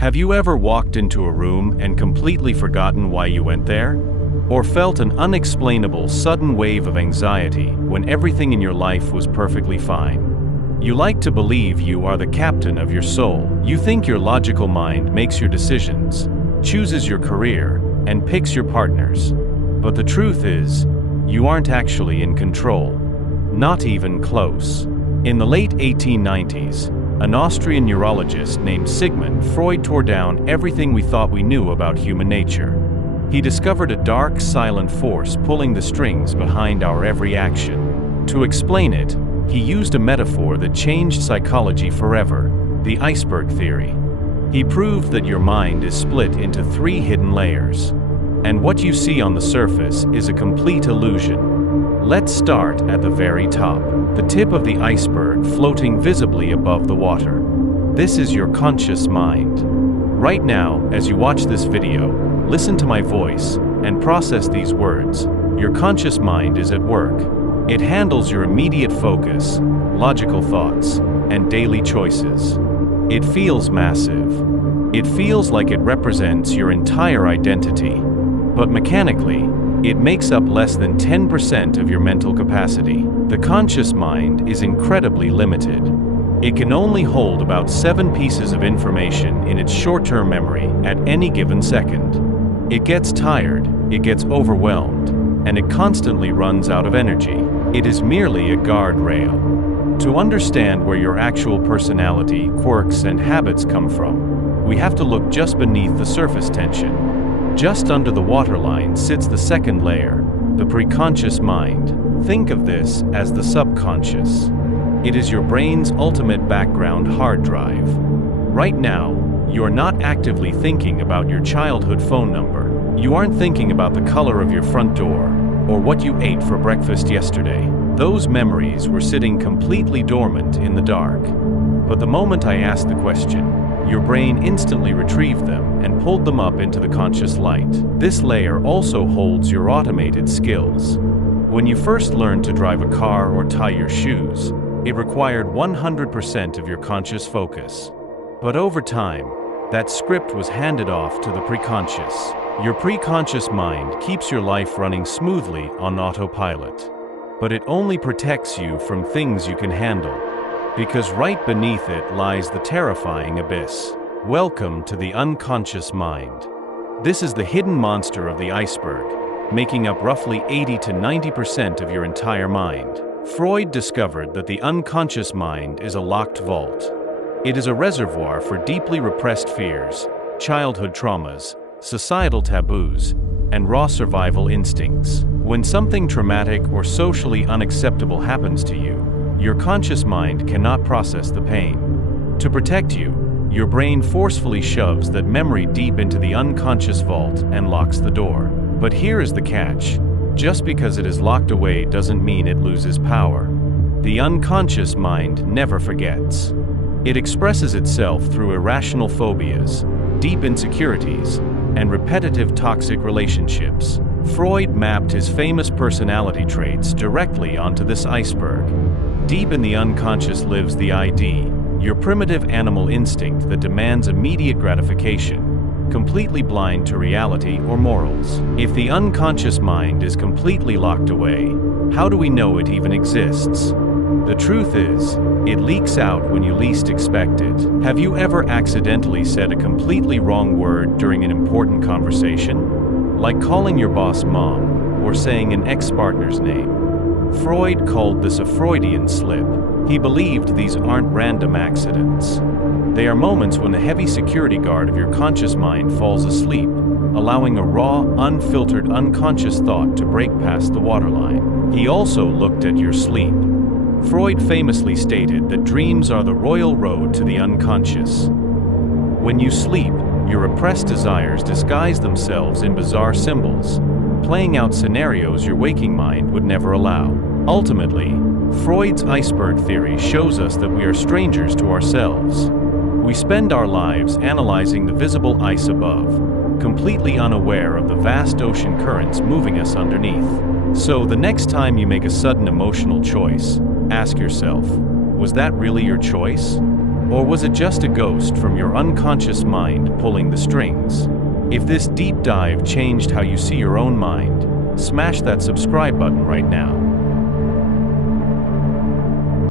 Have you ever walked into a room and completely forgotten why you went there? Or felt an unexplainable sudden wave of anxiety when everything in your life was perfectly fine? You like to believe you are the captain of your soul. You think your logical mind makes your decisions, chooses your career, and picks your partners. But the truth is, you aren't actually in control. Not even close. In the late 1890s, an Austrian neurologist named Sigmund Freud tore down everything we thought we knew about human nature. He discovered a dark, silent force pulling the strings behind our every action. To explain it, he used a metaphor that changed psychology forever: the iceberg theory. He proved that your mind is split into 3 hidden layers, and what you see on the surface is a complete illusion. Let's start at the very top, the tip of the iceberg floating visibly above the water. This is your conscious mind. Right now, as you watch this video, listen to my voice and process these words. Your conscious mind is at work. It handles your immediate focus, logical thoughts, and daily choices. It feels massive. It feels like it represents your entire identity. But mechanically, it makes up less than 10% of your mental capacity. The conscious mind is incredibly limited. It can only hold about 7 pieces of information in its short-term memory at any given second. It gets tired, it gets overwhelmed, and it constantly runs out of energy. It is merely a guardrail. To understand where your actual personality, quirks, and habits come from, we have to look just beneath the surface tension. Just under the waterline sits the second layer, the preconscious mind. Think of this as the subconscious. It is your brain's ultimate background hard drive. Right now, you're not actively thinking about your childhood phone number. You aren't thinking about the color of your front door or what you ate for breakfast yesterday. Those memories were sitting completely dormant in the dark. But the moment I asked the question, your brain instantly retrieved them and pulled them up into the conscious light. This layer also holds your automated skills. When you first learned to drive a car or tie your shoes, it required 100% of your conscious focus. But over time, that script was handed off to the preconscious. Your preconscious mind keeps your life running smoothly on autopilot. But it only protects you from things you can handle, because right beneath it lies the terrifying abyss. Welcome to the unconscious mind. This is the hidden monster of the iceberg, making up roughly 80 to 90% of your entire mind. Freud discovered that the unconscious mind is a locked vault. It is a reservoir for deeply repressed fears, childhood traumas, societal taboos, and raw survival instincts. When something traumatic or socially unacceptable happens to you, your conscious mind cannot process the pain. To protect you, your brain forcefully shoves that memory deep into the unconscious vault and locks the door. But here is the catch. Just because it is locked away doesn't mean it loses power. The unconscious mind never forgets. It expresses itself through irrational phobias, deep insecurities, and repetitive toxic relationships. Freud mapped his famous personality traits directly onto this iceberg. Deep in the unconscious lives the ID, your primitive animal instinct that demands immediate gratification, completely blind to reality or morals. If the unconscious mind is completely locked away, how do we know it even exists? The truth is, it leaks out when you least expect it. Have you ever accidentally said a completely wrong word during an important conversation? Like calling your boss mom or saying an ex-partner's name. Freud called this a Freudian slip. He believed these aren't random accidents. They are moments when the heavy security guard of your conscious mind falls asleep, allowing a raw, unfiltered, unconscious thought to break past the waterline. He also looked at your sleep. Freud famously stated that dreams are the royal road to the unconscious. When you sleep, your repressed desires disguise themselves in bizarre symbols, playing out scenarios your waking mind would never allow. Ultimately, Freud's iceberg theory shows us that we are strangers to ourselves. We spend our lives analyzing the visible ice above, completely unaware of the vast ocean currents moving us underneath. So the next time you make a sudden emotional choice, ask yourself, was that really your choice? Or was it just a ghost from your unconscious mind pulling the strings? If this deep dive changed how you see your own mind, smash that subscribe button right now.